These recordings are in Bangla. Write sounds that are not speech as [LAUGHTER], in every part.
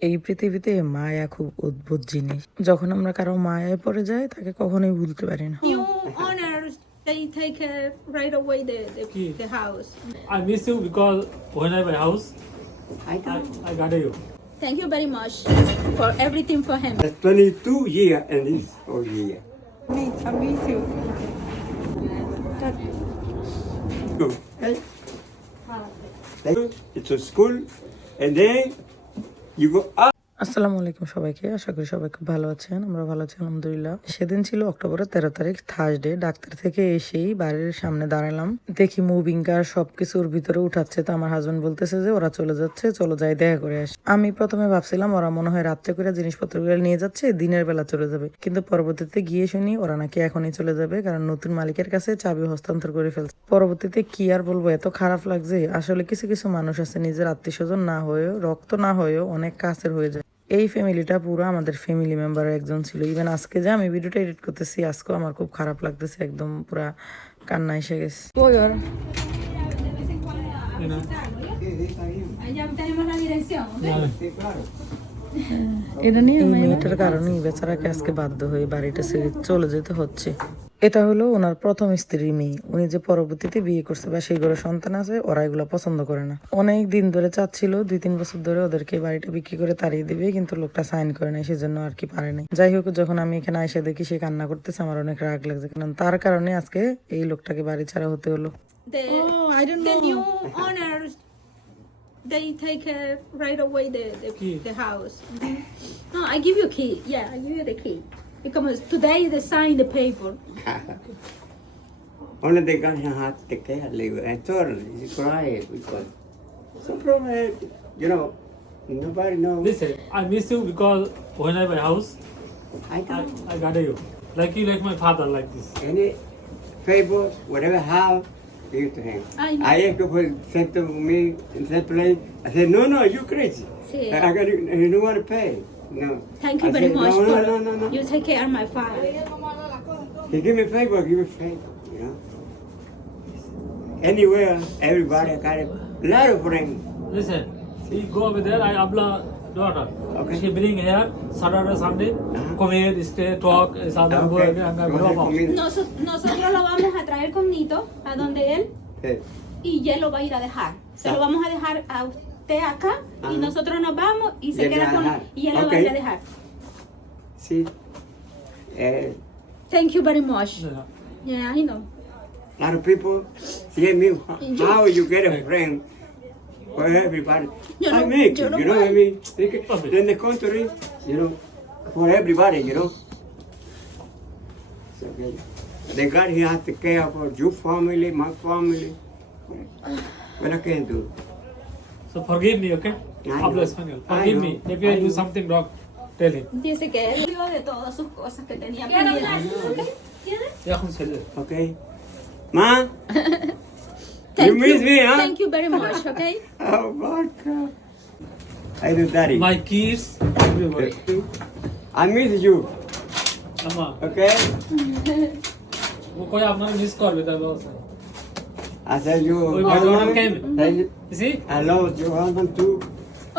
এই পৃথিবীতে মায়া খুব অদ্ভুত জিনিস যখন আমরা কারও মায়ায় পড়ে যাই তাকে কখনোই ভুলতে পারি না they take uh, right away the, the, the house. I miss you because when I buy house, I I. I got you. Thank you very much for everything for him. That's 22 year and this whole year. Me, I miss you. Hey. It's a school and then 이거 아 আসসালামু আলাইকুম সবাইকে। আশা করি সবাই খুব ভালো আছেন, আমরা ভালো আছি, আলহামদুলিল্লাহ। সেদিন ছিল অক্টোবরের তেরো তারিখ থার্সডে ডাক্তার থেকে এসেই বাড়ির সামনে দাঁড়ালাম। দেখি মুভিং কার সবকিছুর ভিতরে উঠাচ্ছে, তো আমার হাজবেন্ড বলতেছে যে ওরা চলে যাচ্ছে, চলো যাই, দেখা করে আসি। আমি প্রথমে ভাবছিলাম ওরা মনে হয় রাত্রে করে জিনিসপত্রগুলো নিয়ে যাচ্ছে, দিনের বেলা চলে যাবে। কিন্তু পরবর্তীতে গিয়ে শুনি ওরা নাকি এখনই চলে যাবে, কারণ নতুন মালিকের কাছে চাবি হস্তান্তর করে ফেলছে। পরবর্তীতে কি আর বলব, এত খারাপ লাগছে। আসলে কিছু কিছু মানুষ আছে, নিজের আত্মীয় স্বজন না হয়েও, রক্ত না হয়েও অনেক কাছের হয়ে যায়। এই ফ্যামিলিটা পুরো আমাদের ফ্যামিলি মেম্বার একজন ছিল। ইভেন আজকে যে আমি ভিডিওটা এডিট করতেছি আজকেও আমার খুব খারাপ লাগতেছে একদম পুরা কান্না এসে গেছে। Yeah. এই মেয়েটার কারণেই বেচারাকে আজকে বাধ্য হয়ে বাড়িটা ছেড়ে চলে যেতে হচ্ছে? এটা হলো ওনার প্রথম স্ত্রীর মেয়ে। উনি যে পরবর্তীতে বিয়ে করছে বা সেই ঘরে সন্তান আছে ওরা এগুলো পছন্দ করে না। অনেক দিন ধরে চাচ্ছিল দুই তিন বছর ধরে ওদেরকে বাড়িটা বিক্রি করে তাড়িয়ে দিবে কিন্তু লোকটা সাইন করে নাই সেজন্য আর কি পারে নাই। যাই হোক যখন আমি এখানে এসে দেখি সে কান্না করতেছে আমার অনেক রাগ লাগছে। কারণ তার কারণে আজকে এই লোকটাকে বাড়ি ছাড়া হতে হলো। They take uh, right away the, the, Key. the house. No, I give you a key. Yeah, I give you the key. Because today they sign the paper. [LAUGHS] Only they got her heart to care. Like, I told her, she cried because some problem, you know, nobody knows. Listen, I miss you because when I buy house, I I. I got you. Like you, like my father, like this. Any favor, whatever have, give to him. I know. I have to put sent to me in that place. I said, no, no, you crazy. See. I, I got you don't want to pay. No. Thank you I very said, much No, no, no, no, no. you take care of my father. He give me favor, give me favor, you know. Anywhere, everybody got a lot of friends. Listen, you go over there, I abla daughter. Okay. She bring here Saturday, Sunday, Uh-huh. come here, stay, talk, Okay. again, and I Go. Noso- nosotros lo vamos a traer con Nito a donde él y él lo va a ir a dejar. Se lo Ah. vamos a dejar a usted acá y nosotros nos vamos y se Y él queda a con dejar. y él lo va a ir a dejar. a Thank you very much. Yeah. Yeah, I know. lot of people see me. How you get a friend for everybody. I make you it, you know what I mean? In the country, you know, for everybody, you know. The God, He has to care for your family, my family. When I can't do So forgive me, okay? Hablo español. Forgive me maybe I do something wrong. Tell him. Dice que él dio de todas sus cosas que tenía pendientes. Ya, José. Okay. Ma. [LAUGHS] You. miss me, huh? Thank you very much, okay? Oh, my God. I do, Daddy. My kids, everybody. I miss you, আম্মা okay? ও কই আপনার মিস করবে তাই বলছে I said you. Oh, my daughter husband, came. thank you. You see? I love your husband too.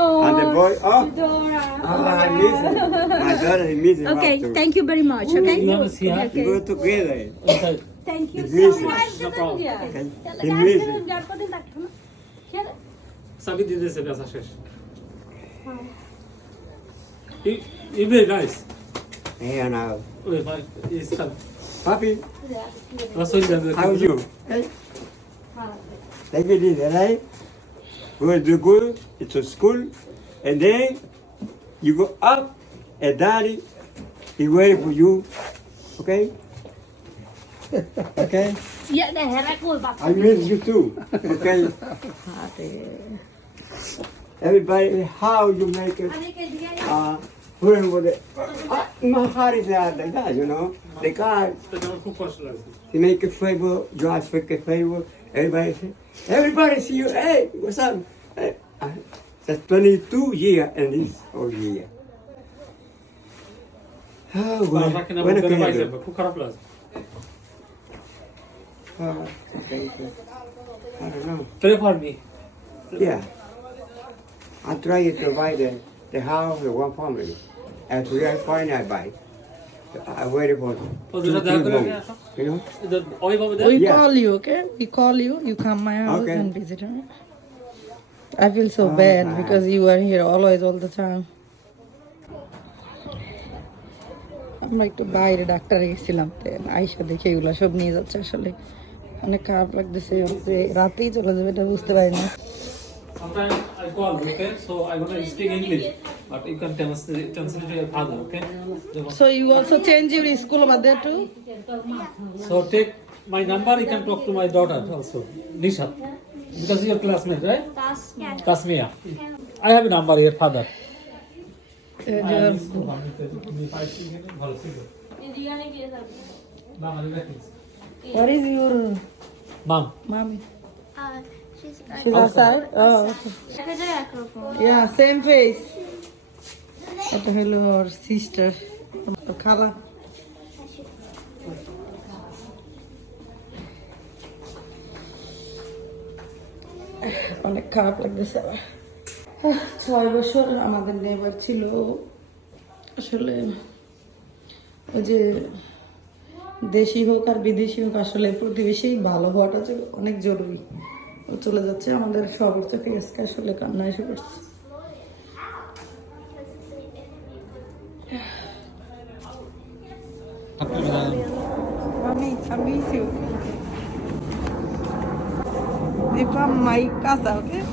Oh, And the boy, oh, Dora. oh, I miss him. [LAUGHS] My daughter, I miss him. Okay, too. thank you very much, okay? You wanna see her? We go together. Inside. Thank you He so miss him. much. No problem. Okay? He miss him. চাবি দিয়ে দিয়েছে বেচা শেষ You, you very nice. Hey, now. Wait, my, is come. Papi, Rasul যাবে how's you? Hey. Take it easy, right? Go to good, it's a school, and then you go up, and daddy, he waiting for you, okay? okay? Ya, deja la culpa. I miss you too, okay? [LAUGHS] everybody how you make it uh, pulling with it. Uh, my heart ah, is out the God, you know. The God, he make a favor, God for a favor. Everybody say, everybody see you, hey, what's up? Hey, uh, that's 22 year and this whole year. Oh, when, when can I do? Uh, I don't know. Pray for me. Yeah. I try to provide a the house, the one family. And we are fine, I buy. I waited for Oh, two, three months. You know? We? Yeah. call you, okay? We call you. You come my house Okay. and visit her. I feel so Oh, bad my. because you are here always, all the time. আমরা একটু বাইরে ডাক্তারে গেছিলাম তো আইসা দেখে এগুলো সব নিয়ে যাচ্ছে আসলে অনেক খারাপ লাগতেছে যে রাতেই চলে যাবে এটা বুঝতে পারি না Sometimes I call, okay? So I'm gonna speak English, but you can translate translate to your father, okay? So you also change your school there too? So take my number, you can talk to my daughter also, Nisha. Because you're classmate, right? Tasmia. I have a number here, father. What is your Mom. mommy? Uh, she's She's outside? Oh, okay. Yeah, same face. এটা হলো ওর সিস্টার খালা অনেক খারাপ লাগতেছে আবার ছয় বছর আমাদের নেবার ছিল। আসলে ওই যে দেশি হোক আর বিদেশি হোক আসলে প্রতিবেশী ভালো হওয়াটা অনেক জরুরি। ও চলে যাচ্ছে। আমাদের সবার চোখে আজকে আসলে কান্না এসে পড়ছে। my casa, okay?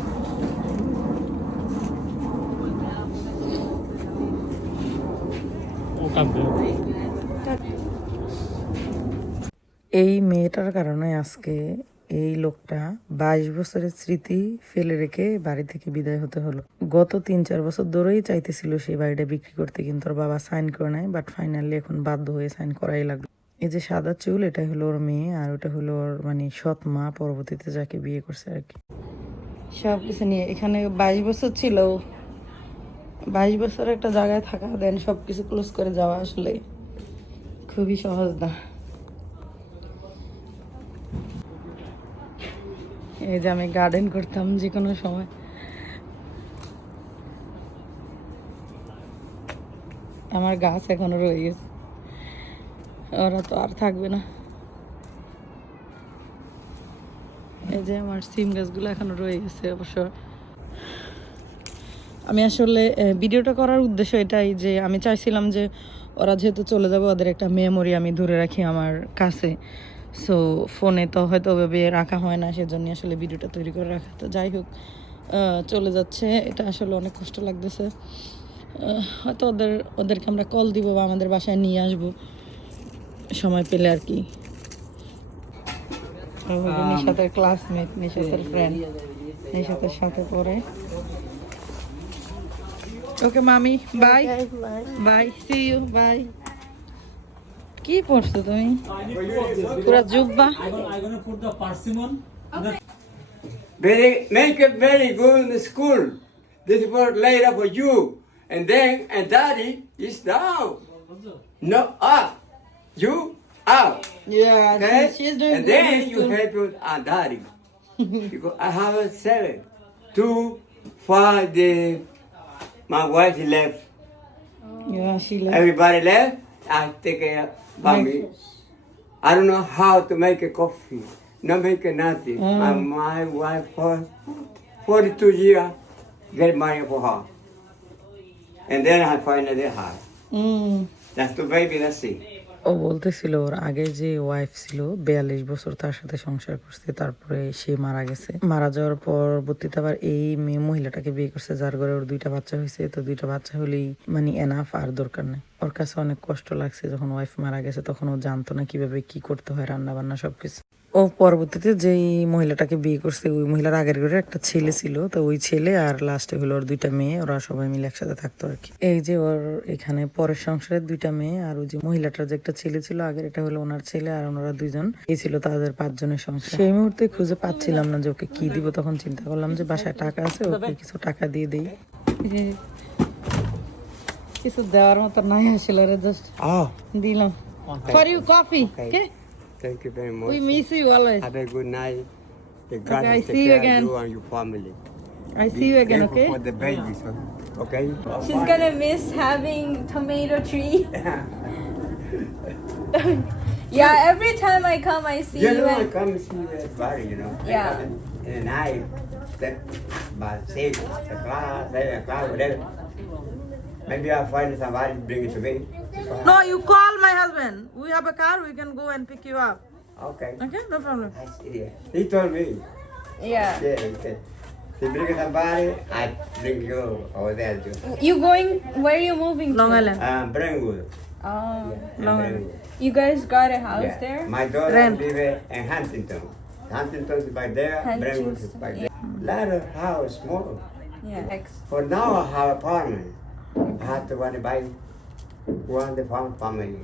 এই মেয়েটার কারণে আজকে এই লোকটা বাইশ বছরের স্মৃতি ফেলে রেখে বাড়ি থেকে বিদায় হতে হলো। গত তিন চার বছর ধরেই চাইতেছিল সেই বাড়িটা বিক্রি করতে, কিন্তু ওর বাবা সাইন করে নাই বাট ফাইনালি এখন বাধ্য হয়ে সাইন করাই লাগল। এই যে সাদা চুল এটা হলো ওর মেয়ে, আর ওটা হলো ওর মানে সৎ মা পরবর্তীতে যাকে বিয়ে করছে আর কি। সব কিছু নিয়ে এখানে বাইশ বছর ছিল। বাইশ বছর একটা জায়গায় থাকা দেন সব কিছু ক্লোজ করে যাওয়া আসলে খুবই সহজ না। এই যে আমি গার্ডেন করতাম যে কোনো সময়। আমার গাছ এখনও রয়ে গেছে। ওরা তো আর থাকবে না। এই যে আমার সিম গাছগুলো এখনও রয়ে গেছে অবশ্য। আমি আসলে ভিডিওটা করার উদ্দেশ্য এটাই যে আমি চাইছিলাম যে ওরা যেহেতু চলে যাবে, ওদের একটা মেমোরি আমি ধরে রাখি আমার কাছে। সো ফোনে তো হয়তো ওভাবে রাখা হয় না সেজন্য আসলে ভিডিওটা তৈরি করে রাখা। তো যাই হোক চলে যাচ্ছে। এটা আসলে অনেক কষ্ট লাগতেছে। হয়তো ওদের ওদেরকে আমরা কল দিব বা আমাদের বাসায় নিয়ে আসব। সময় পেলে আর কি। নিশাতের ক্লাসমেট নিশাতের ফ্রেন্ড নিশাতের সাথে পড়ে। ওকে মামি bye bye see you bye কি পড়ছো তুমি I need two of this. পুরা জুব্বা I'm gonna, I'm gonna put the persimmon. Okay. Very, make it very good in the school. This work later for you. And then, and daddy is down. No up. You up. Yeah, Okay? she, she's doing and good then in you school. help your aunt daddy. [LAUGHS] because I have a seven. Two, five, the, my wife left. Yeah, she left. Everybody left. I take care of me. I don't know how to make a coffee. Not make a nothing. Mm. My, my wife for 42 years get money for her. And then I finally have. Mm. That's the baby, that's it. ও বলতেছিল ওর আগে যে ওয়াইফ ছিল, বেয়াল্লিশ বছর তার সাথে সংসার করছে, তারপরে সে মারা গেছে। মারা যাওয়ার পরবর্তীতে আবার এই মেয়ে মহিলাটাকে বিয়ে করছে, যার ঘরে ওর দুইটা বাচ্চা হয়েছে। তো দুইটা বাচ্চা হলেই মানে এনাফ আর দরকার নেই। ওর কাছে অনেক কষ্ট লাগছে যখন ওয়াইফ মারা গেছে, তখন ও জানতো না কীভাবে কি করতে হয় রান্না বান্না সবকিছু। ও পরবর্তীতে যেই মহিলাটাকে বিয়ে করছে ওই মহিলার আগের ঘরে একটা ছেলে ছিল। তো ওই ছেলে আর লাস্টে হলো ওর দুইটা মেয়ে ওরা সবাই মিলে একসাথে থাকতো আর কি। এই যে ওর এখানে পরের সংসারের দুইটা মেয়ে আর ওই যে মহিলাটার যে একটা ছেলে ছিল আগের এটা হলো ওনার ছেলে আর ওনারা দুইজন। এই ছিল তাদের পাঁচজনের সংসার। সেই মুহূর্তে খুঁজে পাচ্ছিলাম না যে ওকে কি দিব তখন চিন্তা করলাম যে বাসায় টাকা আছে ওকে কিছু টাকা দিয়ে দিই। কিছু দেওয়ার মতো নাই আসলে জাস্ট দিলাম। For you coffee Thank you very much. We miss you always. Have a good night. The God okay, I see you again. You and your family. I see you again, okay? For the babies, yeah. okay? She's Bye. gonna miss having tomato tree. [LAUGHS] [LAUGHS] yeah, every time I come, I see you. You wanna I come see you everybody, you know. Yeah. And, and I step by six o'clock, seven o'clock, whatever. Maybe I'll find somebody bring it to me. No, you call my husband. We have a car. We can go and pick you up. Okay. Okay, no problem. I see. He told me. yeah. Yeah, he said. He bring somebody, I bring you over there too. You going? Where are you moving Long to? Island. Um, Brentwood. Oh, Yeah, Long Brentwood. you guys got a house Yeah. there? My daughter Rent. live in Huntington. Huntington is by there, Brentwood is Huntington, by there. Lot of house, small. Yeah. For now, I have apartment. I have to to buy one the farm family.